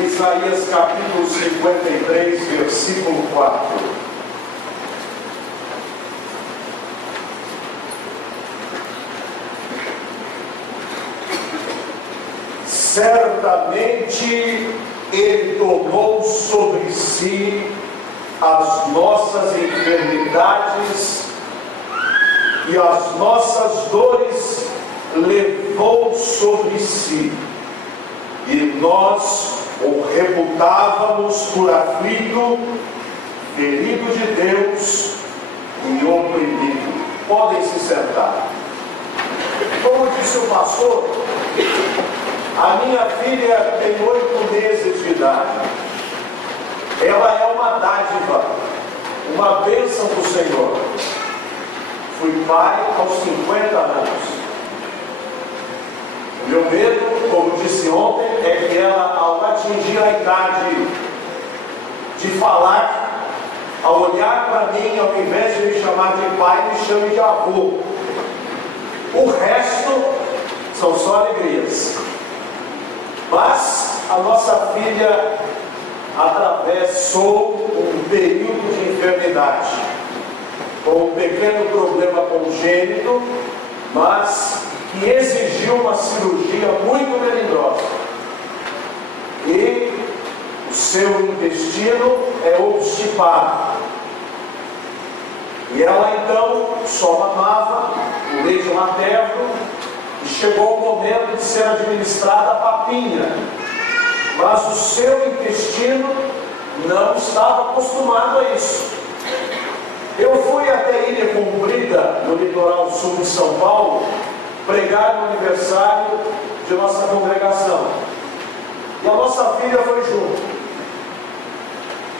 Isaías capítulo 53, versículo 4. Certamente Ele tomou sobre si as nossas enfermidades e as nossas dores levou sobre si, e nós o reputávamos por aflito, ferido de Deus e oprimido. Podem se sentar. Como disse o pastor, a minha filha tem 8 meses de idade. Ela é uma dádiva, uma bênção do Senhor. Fui pai aos 50 anos. Meu medo, como disse ontem, é que ela, ao atingir a idade de falar, ao olhar para mim, ao invés de me chamar de pai, me chame de avô. O resto são só alegrias. Mas a nossa filha atravessou um período de enfermidade, com um pequeno problema congênito, mas que exigiu uma cirurgia muito melindrosa. E o seu intestino é obstipado. E ela então só mamava o leite materno, e chegou o momento de ser administrada a papinha. Mas o seu intestino não estava acostumado a isso. Eu fui até Ilha Comprida, no litoral sul de São Paulo, pregar no aniversário de nossa congregação. E a nossa filha foi junto.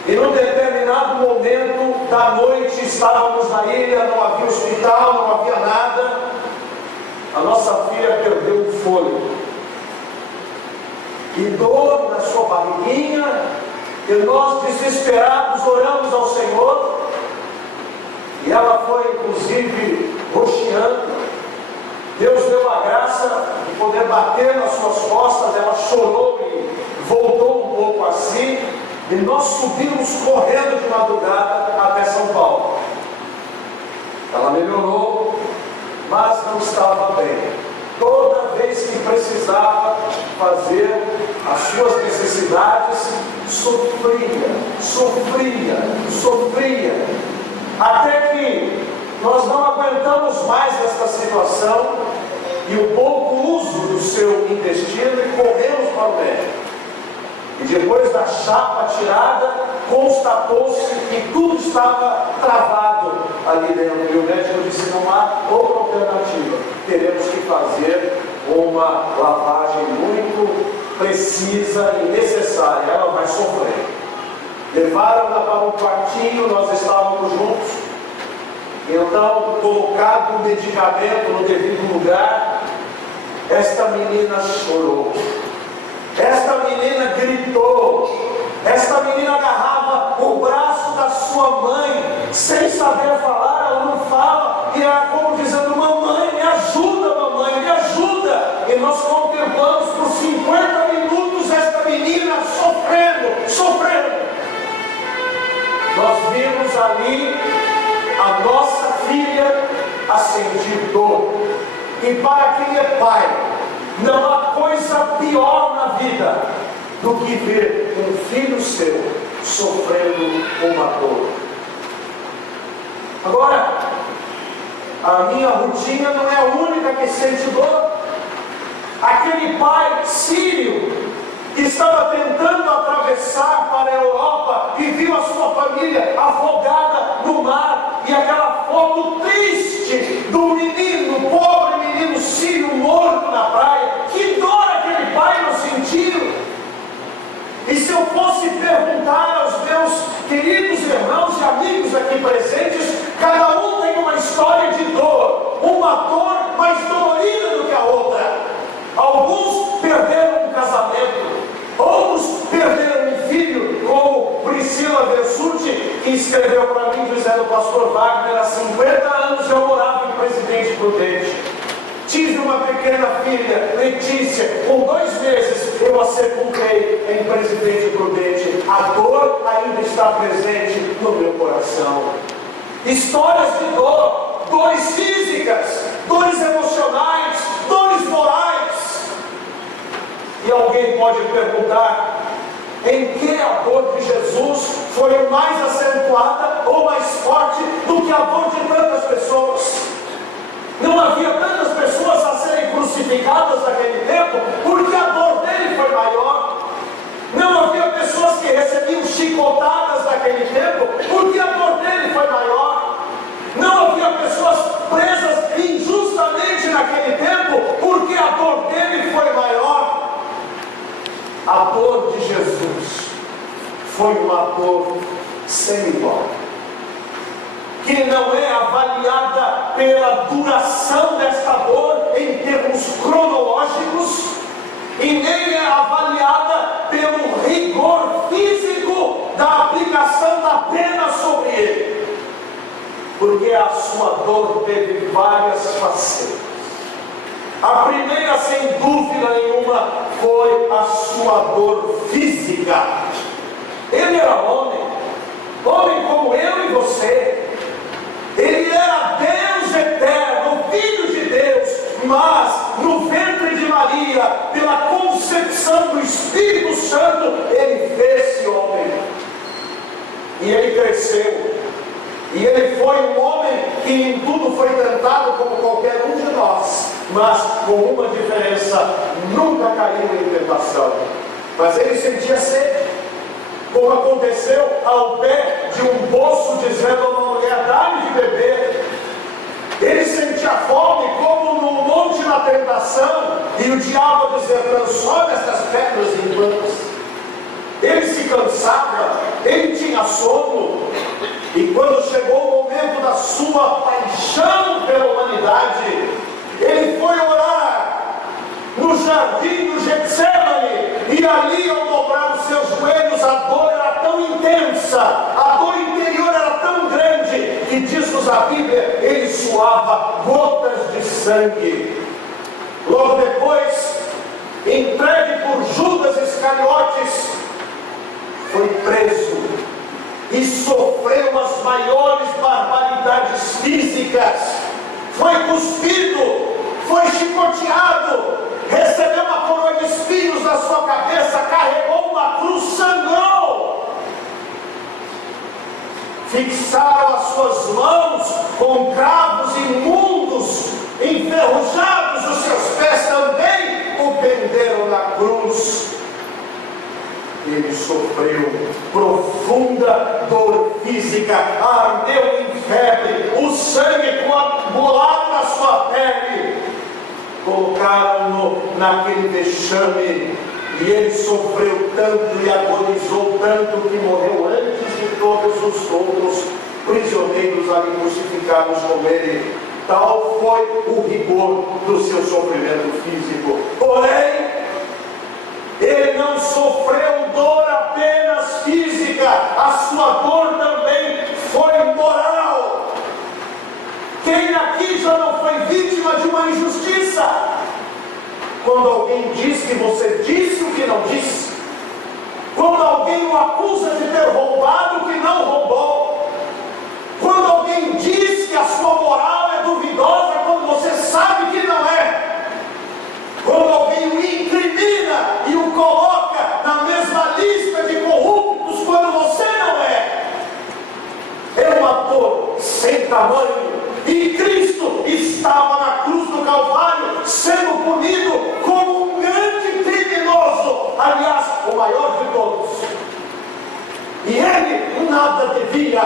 E num determinado momento da noite, estávamos na ilha, não havia hospital, não havia nada. A nossa filha perdeu o fôlego. E dor na sua barriguinha, e nós desesperados oramos ao Senhor. E ela foi inclusive roxeando. Deus deu a graça de poder bater nas suas costas, ela chorou e voltou um pouco assim, e nós subimos correndo de madrugada até São Paulo. Ela melhorou, mas não estava bem. Toda vez que precisava fazer as suas necessidades, sofria, até que nós não aguentamos mais esta situação e o pouco uso do seu intestino e corremos para o médico. E depois da chapa tirada, constatou-se que tudo estava travado ali dentro. E o médico disse: não há outra alternativa, teremos que fazer uma lavagem muito precisa e necessária. Ela vai sofrer. Levaram-na para um quartinho, nós estávamos juntos. Então, colocado o medicamento no devido lugar, esta menina chorou, esta menina gritou, esta menina agarrava o braço da sua mãe, sem saber falar, ela não fala, e era como dizendo: mamãe, me ajuda, mamãe, me ajuda. E nós contemplamos por 50 minutos esta menina sofrendo. Nós vimos ali a nossa filha a sentir dor. E para quem é pai, não há coisa pior na vida do que ver um filho seu sofrendo uma dor. Agora, a minha rotina não é a única que sente dor. Aquele pai sírio que estava tentando atravessar para a Europa e viu a sua família afogada no mar, e aquela foto triste do menino, pobre menino sírio morto na praia. Que dor aquele pai não sentiu. E se eu fosse perguntar aos meus queridos irmãos e amigos aqui presentes, cada um tem uma história de dor, uma dor mais dolorida do que a outra. Alguns perderam um casamento, outros perderam um filho, como Priscila Versuti, que escreveu para mim dizendo: pastor Wagner, há 50 anos eu morava em Presidente Prudente. Tive uma pequena filha, Letícia, com 2 meses eu a sepultei em presidente prudente, a dor ainda está presente no meu coração. Histórias de dor, dores físicas, dores emocionais, dores morais. E alguém pode perguntar, em que a dor de Jesus foi mais acentuada ou mais forte do que a dor de tantas pessoas? Não havia tantas pessoas a serem crucificadas naquele tempo, porque a dor dele foi maior. Não havia pessoas que recebiam chicotadas naquele tempo, porque a dor dele foi maior. Não havia pessoas presas injustamente naquele tempo, porque a dor dele foi maior. A dor de Jesus foi uma dor sem igual, que não é avaliada pela duração desta dor em termos cronológicos, e nem é avaliada pelo rigor físico da aplicação da pena sobre ele, porque a sua dor teve várias facetas. A primeira, sem dúvida nenhuma, foi a sua dor física. Ele era homem como eu e você. Ele era Deus eterno, Filho de Deus, mas no ventre de Maria, pela concepção do Espírito Santo, ele fez-se homem. E ele cresceu. E ele foi um homem que em tudo foi tentado como qualquer um de nós, mas com uma diferença: nunca caiu em tentação. Mas ele sentia sede, como aconteceu ao pé de um poço, dizendo a uma mulher: dá-me de beber. Ele sentia fome, como no monte na tentação, e o diabo dizia: transforma estas pedras em pães. Ele se cansava, ele tinha sono, e quando chegou o momento da sua paixão pela humanidade, ele foi orar no jardim do Getsemane, e ali, ao dobrar os seus joelhos, a dor era tão intensa, a dor interior era tão grande, que diz-nos a Bíblia, ele suava gotas de sangue. Logo depois, entregue por Judas Iscariotes, foi preso e sofreu as maiores barbaridades físicas. Foi cuspido, foi chicoteado, recebeu uma coroa de espinhos na sua cabeça, carregou uma cruz, sangrou. Fixaram as suas mãos com cravos imundos, enferrujados os seus pés também, o penderam na cruz. Ele sofreu profunda dor física, ardeu em febre, o sangue coagulado na sua pele. Colocaram-no naquele vexame, e ele sofreu tanto e agonizou tanto que morreu antes de todos os outros prisioneiros ali crucificados com ele. Tal foi o rigor do seu sofrimento físico. Porém, ele não sofreu dor apenas física, a sua dor também foi moral. Quem aqui já não foi vítima de uma injustiça? Quando alguém diz que você disse o que não disse, quando alguém o acusa de ter roubado o que não roubou, quando alguém diz que a sua moral é duvidosa quando você sabe que não é, quando alguém o incrimina e o coloca na mesma lista de corruptos quando você não é, é uma dor sem tamanho. E Cristo estava na cruz do Calvário, sendo punido como um grande criminoso, aliás, o maior de todos. E ele nada devia.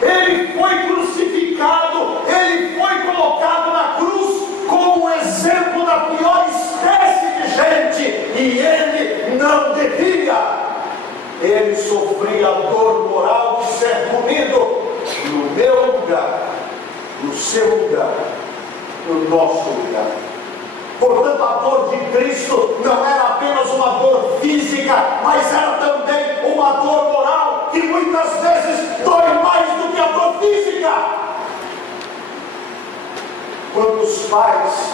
Ele foi crucificado, ele foi colocado na cruz como um exemplo da pior espécie de gente, e ele não devia. Ele sofria a dor moral de ser punido no meu lugar, no seu lugar, no nosso lugar. Portanto, a dor de Cristo não era apenas uma dor física, mas era também uma dor moral, que muitas vezes dói mais do que a dor física. Quantos pais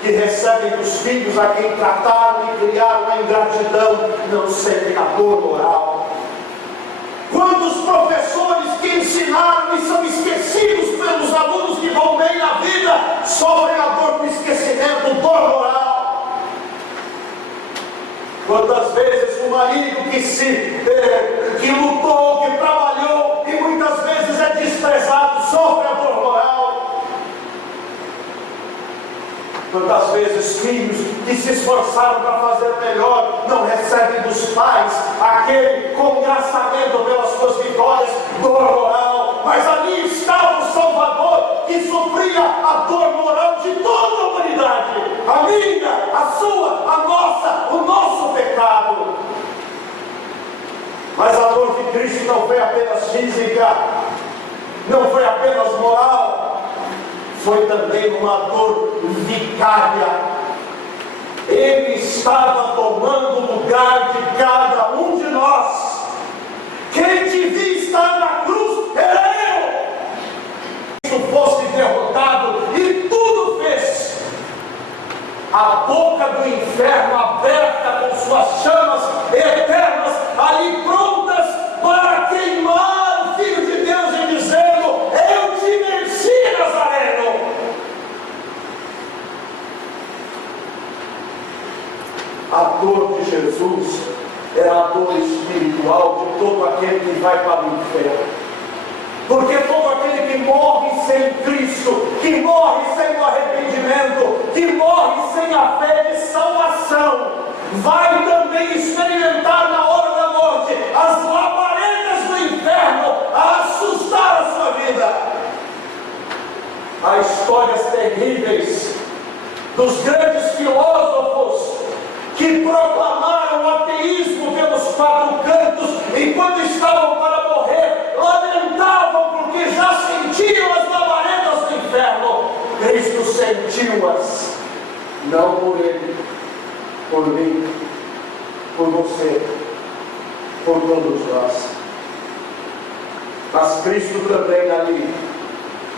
que recebem dos filhos a quem trataram e criaram a ingratidão, não sentem a dor moral? Quantos professores que ensinaram e são esquecidos pelos alunos que vão bem na vida, sofrem a dor do esquecimento, dor moral? Quantas vezes o marido que lutou, que trabalhou e muitas vezes é desprezado, sofre a dor moral? Quantas vezes filhos que se esforçaram para fazer melhor não recebem dos pais aquele congraçamento pelas suas vitórias, dor moral? Mas ali estava o Salvador que sofria a dor moral de toda a humanidade, a minha, a sua, a nossa, o nosso pecado. Mas a dor de Cristo não foi apenas física, não foi apenas moral, foi também uma dor vicária. Ele estava tomando o lugar de cada um de nós. Quem devia estar na cruz era eu. Se fosse derrotado e tudo fez, a boca do inferno aberta com suas chamas eternas ali prontas para queimar o Filho de Deus e dizendo: eu te venci, Nazareno. A dor de Jesus era a dor espiritual de todo aquele que vai para o inferno. Porque todo aquele que morre sem Cristo, que morre sem o arrependimento, que morre sem a fé de salvação, vai também experimentar na hora da morte as labaredas do inferno a assustar a sua vida. Há histórias terríveis dos grandes filósofos que proclamaram o ateísmo pelos quatro cantos e quando estavam para morrer, lamentavam porque já sentiam as labaredas do inferno. Cristo sentiu-as, não por ele, por mim, por você, por todos nós. Mas Cristo também ali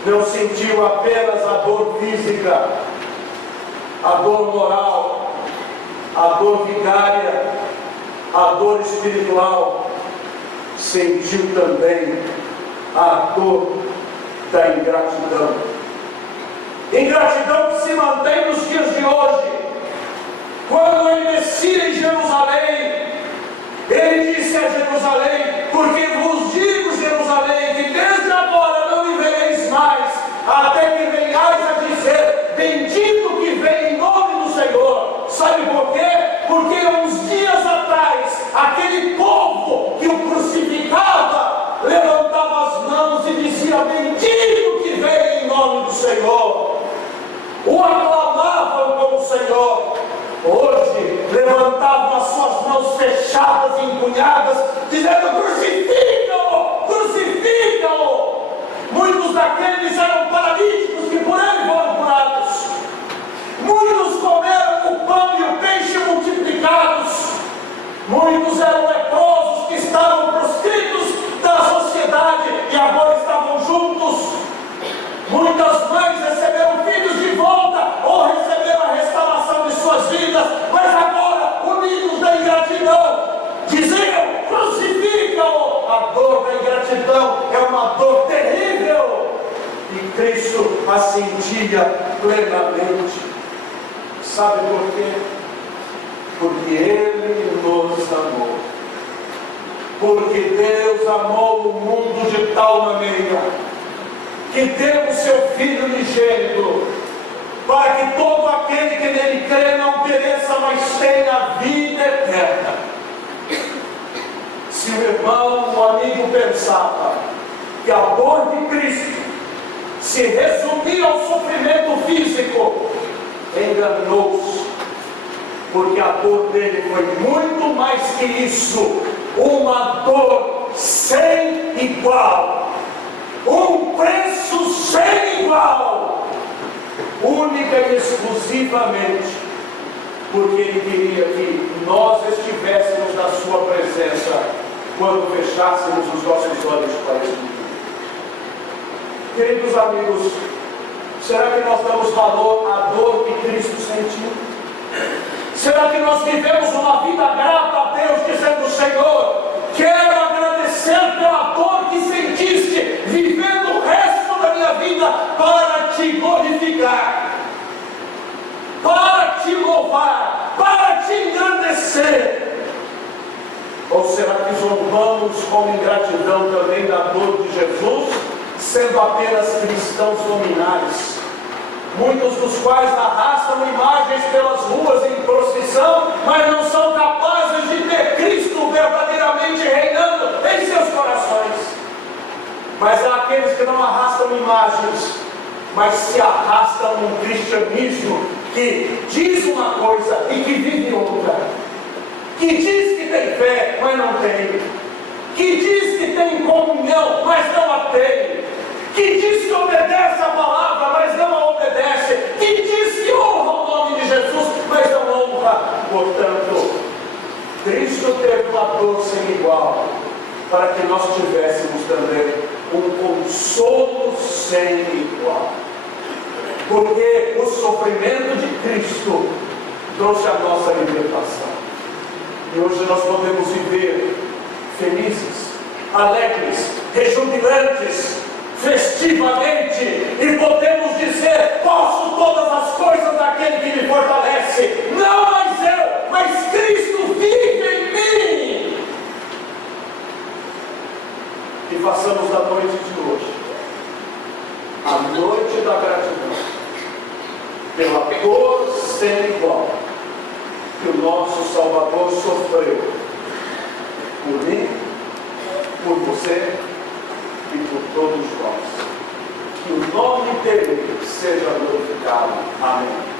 não sentiu apenas a dor física, a dor moral, a dor vicária, a dor espiritual, sentiu também a dor da ingratidão. Ingratidão que se mantém nos dias de hoje. Quando ele descia em Jerusalém, ele disse a Jerusalém: porque vos digo, Jerusalém, que desde agora não me vereis mais, até que venhais a dizer: bendito que vem em nome do Senhor. Sabe por quê? Porque uns dias atrás, aquele povo que o crucificava, levantava as mãos e dizia: bendito que vem em nome do Senhor. O aclamavam como Senhor. Hoje, levantavam as suas mãos fechadas e empunhadas, dizendo: crucifica-o, crucifica-o. Muitos daqueles eram paralíticos que por ele foram curados. Muitos comeram o pão e o peixe multiplicados. Muitos eram leprosos que estavam proscritos da sociedade e agora estavam juntos. Muitas mães receberam filhos de volta ou receberam a restauração de suas vidas, mas agora, unidos da ingratidão, diziam: crucifica-o. A dor da ingratidão é uma dor terrível e Cristo a sentia plenamente. Sabe por quê? Porque Ele nos amou. Porque Deus amou o mundo de tal maneira que deu o seu Filho unigênito, para que todo aquele que nele crê não pereça, mas tenha vida eterna. Se o irmão, o amigo pensava que a dor de Cristo se resumia ao sofrimento físico, enganou-se, porque a dor dele foi muito mais que isso, uma dor sem igual, um preço sem igual, única e exclusivamente, porque ele queria que nós estivéssemos na sua presença quando fechássemos os nossos olhos para este mundo. Queridos amigos, Será que nós damos valor à dor que Cristo sentiu? Será que nós vivemos uma vida grata a Deus, dizendo: Senhor, quero agradecer pela dor que sentiste, vivendo o resto da minha vida para te glorificar, para te louvar, para te engrandecer? Ou será que zombamos com ingratidão também da dor de Jesus, sendo apenas cristãos nominais, muitos dos quais arrastam imagens pelas ruas em procissão, mas não são capazes de ter Cristo verdadeiramente reinando em seus corações? Mas há aqueles que não arrastam imagens, mas se arrastam num cristianismo que diz uma coisa e que vive outra, que diz que tem fé, mas não tem, que diz que tem comunhão, mas não a tem, que diz que obedece a palavra, mas não a obedece, que diz que honra o nome de Jesus, mas não honra. Portanto, Cristo teve uma dor sem igual, para que nós tivéssemos também um consolo sem igual. Porque o sofrimento de Cristo trouxe a nossa libertação. E hoje nós podemos viver felizes, alegres, rejubilantes, festivamente, e podemos dizer: posso todas as coisas daquele que me fortalece. Não mais eu, mas Cristo vive em mim. E façamos da noite de hoje a noite da gratidão pela dor sem igual que o nosso Salvador sofreu por mim, por você e por todos nós. Que o nome dele seja glorificado. Amém.